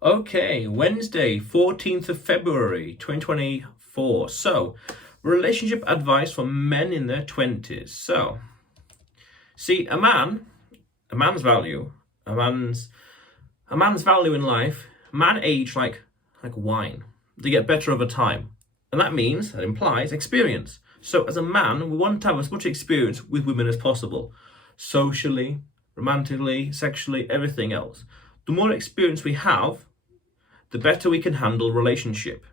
Okay, Wednesday, 14th of February, 2024. So, relationship advice for men in their 20s. So, see, a man's value, a man's a man's value in life, man age like wine. They get better over time. And that implies experience. So as a man, we want to have as much experience with women as possible. Socially, romantically, sexually, everything else. The more experience we have, the better we can handle relationship.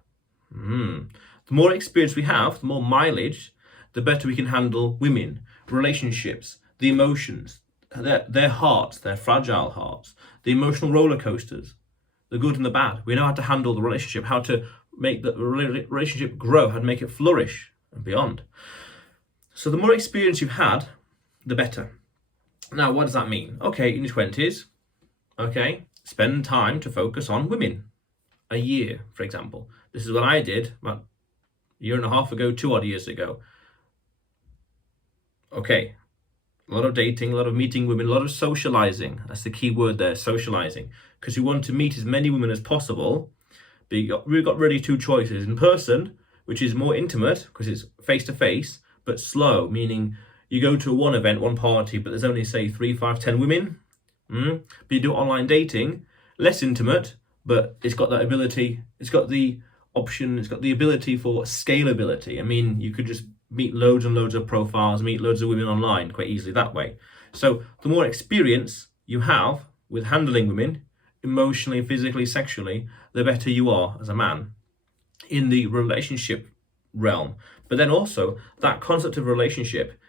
The more experience we have, the more mileage, the better we can handle women, relationships, the emotions, their hearts, their fragile hearts, the emotional roller coasters, the good and the bad. We know how to handle the relationship, how to make the relationship grow, how to make it flourish and beyond. So the more experience you've had, the better. Now, what does that mean? Okay, in your 20s, okay, spend time to focus on women. A year, for example. This is what I did about a year and a half ago, 2 odd years ago. Okay, a lot of dating, a lot of meeting women, a lot of socializing. That's the key word there, socializing. Because you want to meet as many women as possible. But we've got really two choices. In person, which is more intimate because it's face to face, but slow, meaning you go to one event, one party, but there's only, say, 3, 5, 10 women. But you do online dating, less intimate, but it's got that ability, it's got the option, it's got the ability for scalability. I mean, you could just meet loads and loads of profiles, meet loads of women online quite easily that way. So the more experience you have with handling women, emotionally, physically, sexually, the better you are as a man in the relationship realm. But then also that concept of relationship,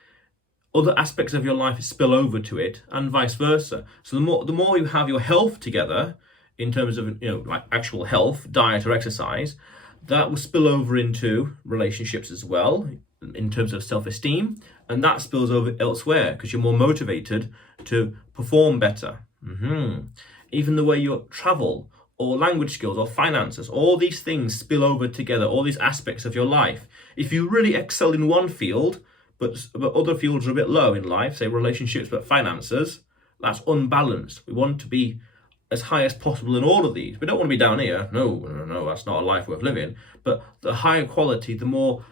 other aspects of your life spill over to it and vice versa. So the more you have your health together, in terms of like actual health, diet or exercise, that will spill over into relationships as well, in terms of self-esteem, and that spills over elsewhere because you're more motivated to perform better. Even the way you travel or language skills or finances, all these things spill over together, all these aspects of your life. If you really excel in one field, but other fields are a bit low in life, say relationships but finances, that's unbalanced. We want to be as high as possible in all of these. We don't want to be down here. No, that's not a life worth living. But the higher quality, the more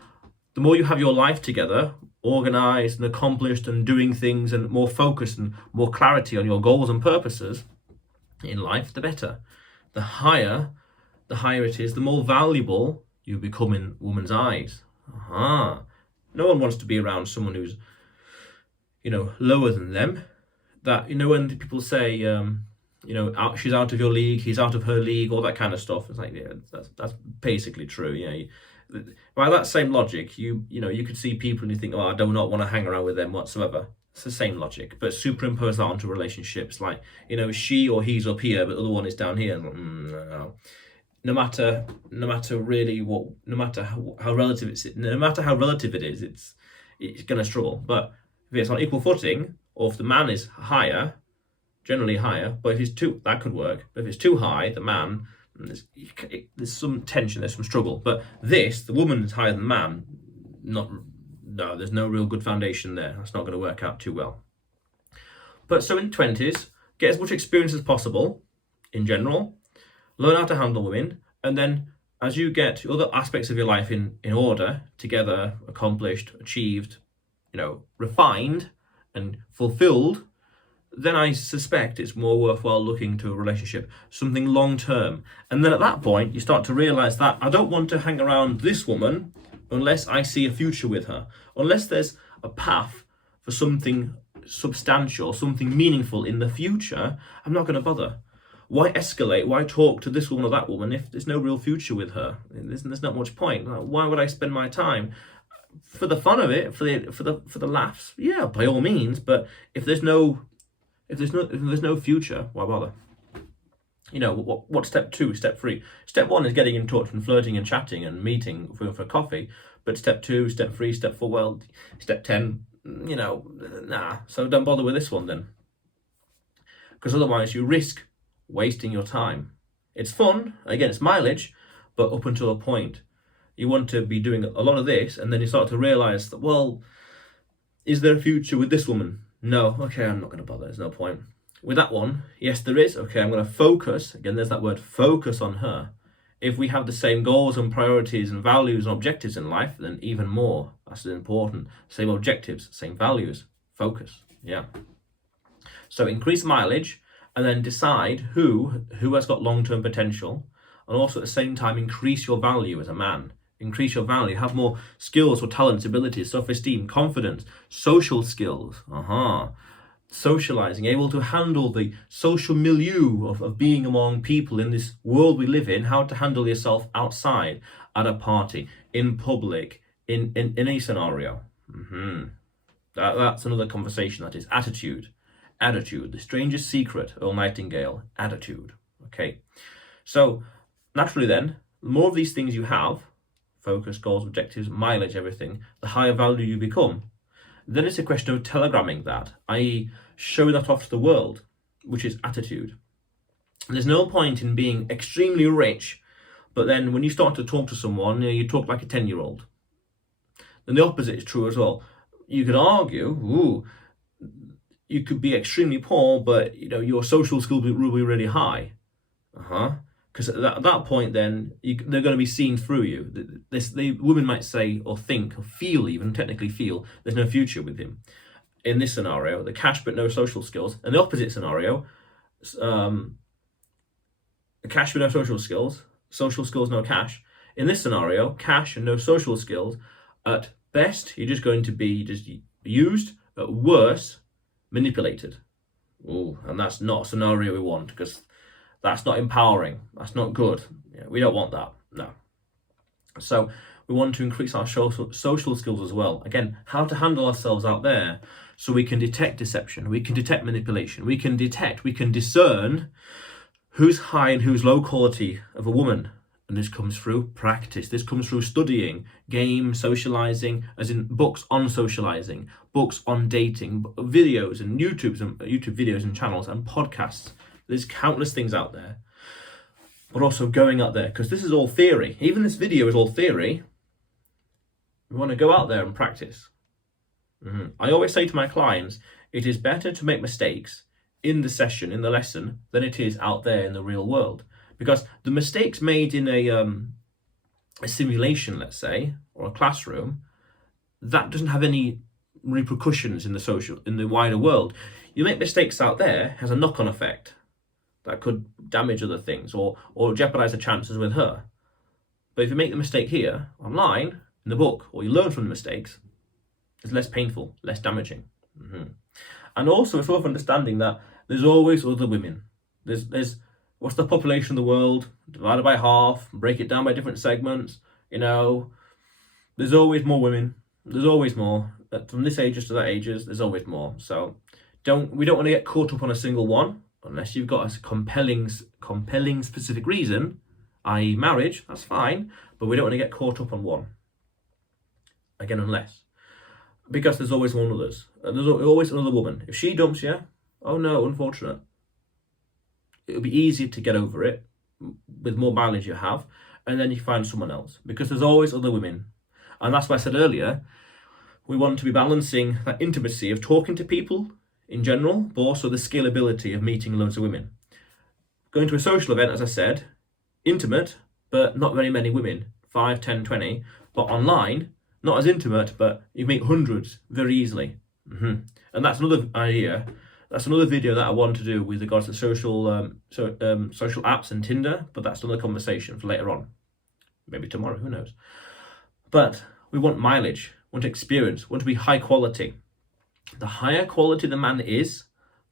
you have your life together, organized and accomplished and doing things and more focus and more clarity on your goals and purposes in life, the better. The higher it is, the more valuable you become in women's eyes. No one wants to be around someone who's, lower than them. That, when people say, she's out of your league, he's out of her league, all that kind of stuff. It's like, yeah, that's basically true. Yeah, by that same logic, you could see people and you think, oh, I do not want to hang around with them whatsoever. It's the same logic, but superimpose that onto relationships. Like, she or he's up here, but the other one is down here. No. No matter really what, no matter how relative it is, it's gonna struggle. But if it's on equal footing, or if the man is higher, generally higher, but if it's that could work. But if it's too high, the man, there's some tension, there's some struggle. But the woman is higher than the man, there's no real good foundation there. That's not going to work out too well. But so in 20s, get as much experience as possible in general, learn how to handle women, and then as you get other aspects of your life in order, together, accomplished, achieved, refined and fulfilled, then I suspect it's more worthwhile looking to a relationship, something long term. And then at that point, you start to realize that I don't want to hang around this woman unless I see a future with her, unless there's a path for something substantial, something meaningful in the future. I'm not going to bother. Why escalate? Why talk to this woman or that woman if there's no real future with her? There's not much point. Why would I spend my time for the fun of it, for the laughs? Yeah, by all means. But if there's no future, why bother? What's step 2, step 3? Step 1 is getting in touch and flirting and chatting and meeting for coffee. But step 2, step 3, step 4, well, step 10, nah. So don't bother with this one then. Because otherwise you risk wasting your time. It's fun, again, it's mileage, but up until a point. You want to be doing a lot of this, and then you start to realize that, well, is there a future with this woman? No, okay, I'm not going to bother. There's no point. with that one, yes, there is. Okay, I'm going to focus. Again, there's that word, focus on her. If we have the same goals and priorities and values and objectives in life, then even more. That's important. Same objectives, same values, focus. Yeah. So increase mileage and then decide who has got long-term potential, and also at the same time increase your value as a man. Increase your value, have more skills or talents, abilities, self-esteem, confidence, social skills. Socializing, able to handle the social milieu of being among people in this world we live in, how to handle yourself outside, at a party, in public, in any scenario. That's another conversation. That is attitude. The strangest secret, Earl Nightingale, attitude. Okay, so naturally then, the more of these things you have, focus, goals, objectives, mileage, everything, the higher value you become. Then it's a question of telegramming that, i.e. showing that off to the world, which is attitude. There's no point in being extremely rich, but then when you start to talk to someone, you talk like a 10-year-old. Then the opposite is true as well. You could argue, you could be extremely poor, but your social skills will be really high. Because at that point, then they're going to be seen through you. The women might say, or think, or feel, even technically feel, there's no future with him. In this scenario, the cash but no social skills. And the opposite scenario, the cash but no social skills no cash. In this scenario, cash and no social skills. At best, you're just going to be just used. At worst, manipulated. And that's not a scenario we want, because that's not empowering. That's not good. We don't want that. No. So we want to increase our social skills as well. Again, how to handle ourselves out there so we can detect deception, we can detect manipulation, we can discern who's high and who's low quality of a woman. And this comes through practice. This comes through studying, game, socializing, as in books on socializing, books on dating, videos and YouTube videos and channels and podcasts. There's countless things out there. But also going out there, because this is all theory. Even this video is all theory. We want to go out there and practice. I always say to my clients, it is better to make mistakes in the session, in the lesson, than it is out there in the real world. Because the mistakes made in a simulation, let's say, or a classroom, that doesn't have any repercussions in the wider world. You make mistakes out there, has a knock-on effect that could damage other things or jeopardize the chances with her. But if you make the mistake here, online, in the book, or you learn from the mistakes, it's less painful, less damaging. And also it's worth understanding that there's always other women. There's what's the population of the world? Divided by half, break it down by different segments. There's always more women. There's always more. From this ages to that ages, there's always more. So we don't want to get caught up on a single one, unless you've got a compelling specific reason, i.e. marriage. That's fine, but we don't want to get caught up on one. Again, unless. Because there's always one others. There's always another woman. If she dumps you, oh no, unfortunate. It'll be easier to get over it with more mileage you have, and then you find someone else, because there's always other women. And that's why I said earlier, we want to be balancing that intimacy of talking to people in general, but also the scalability of meeting loads of women. Going to a social event, as I said, intimate, but not very many women, 5, 10, 20, but online, not as intimate, but you meet hundreds very easily. And that's another idea. That's another video that I want to do with regards to social apps and Tinder, but that's another conversation for later on. Maybe tomorrow, who knows. But we want mileage, want experience, want to be high quality. The higher quality the man is,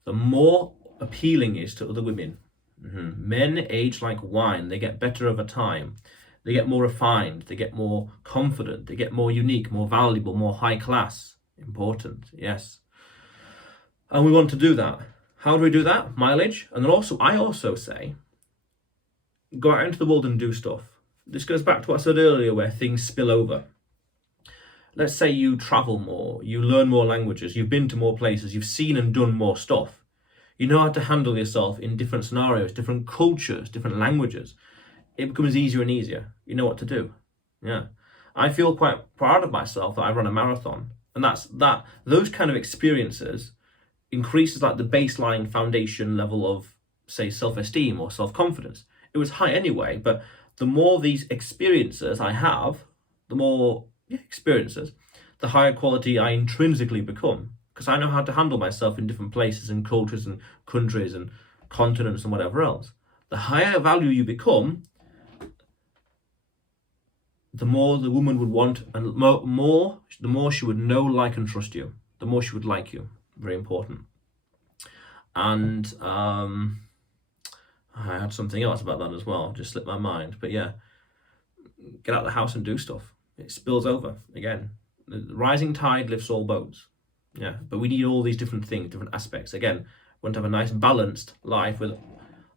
the more appealing is to other women. Men age like wine. They get better over time. They get more refined. They get more confident. They get more unique, more valuable, more high class. Important, yes. And we want to do that. How do we do that? Mileage. And then I also say, go out into the world and do stuff. This goes back to what I said earlier, where things spill over. Let's say you travel more, you learn more languages, you've been to more places, you've seen and done more stuff. You know how to handle yourself in different scenarios, different cultures, different languages. It becomes easier and easier. You know what to do. Yeah. I feel quite proud of myself that I run a marathon. And those kind of experiences increases like the baseline foundation level of, say, self-esteem or self-confidence. It was high anyway, but the more these experiences I have, the more experiences, the higher quality I intrinsically become, because I know how to handle myself in different places and cultures and countries and continents and whatever else. The higher value you become, the more the woman would want, and the more she would know, like, and trust you. The more she would like you. Very important. And I had something else about that as well, just slipped my mind. But yeah, get out of the house and do stuff. It spills over again. The rising tide lifts all boats. Yeah, but we need all these different things, different aspects. Again, we want to have a nice balanced life with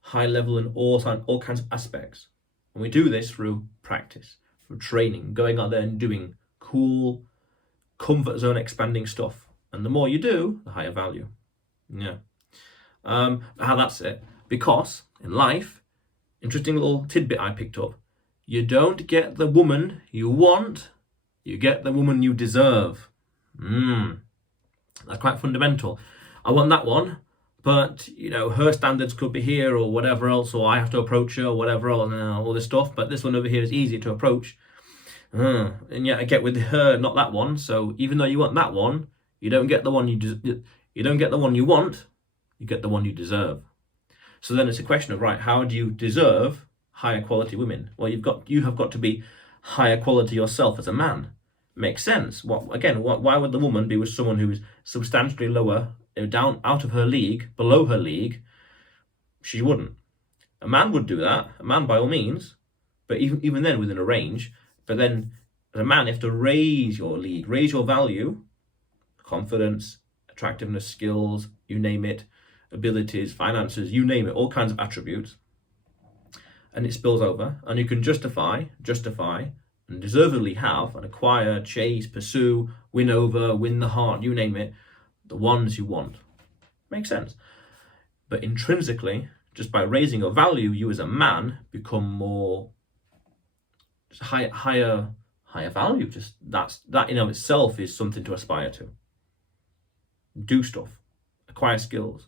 high level in all kinds of aspects. And we do this through practice, through training, going out there and doing cool, comfort zone expanding stuff. And the more you do, the higher value. Yeah. How that's it. Because in life, interesting little tidbit I picked up, you don't get the woman you want, you get the woman you deserve. That's quite fundamental. I want that one, but her standards could be here or whatever else, or I have to approach her or whatever else, all this stuff. But this one over here is easy to approach, and yet I get with her, not that one. So even though you want that one, you don't get the one you don't get the one you want. You get the one you deserve. So then it's a question of, right, how do you deserve higher quality women? Well, you have got to be higher quality yourself as a man. Makes sense. Why would the woman be with someone who is substantially lower, down out of her league, below her league? She wouldn't. A man would do that. A man, by all means, but even then within a range. But then, as a man, you have to raise your league, raise your value, confidence, attractiveness, skills, you name it, abilities, finances, you name it, all kinds of attributes. And it spills over, and you can justify, and deservedly have and acquire, chase, pursue, win over, win the heart, you name it, the ones you want. Makes sense. But intrinsically, just by raising your value, you as a man become more higher value. Just that in of itself is something to aspire to. Do stuff, acquire skills,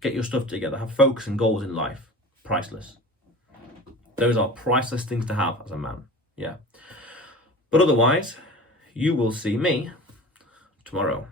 get your stuff together, have focus and goals in life. Priceless. Those are priceless things to have as a man. Yeah. But otherwise, you will see me tomorrow.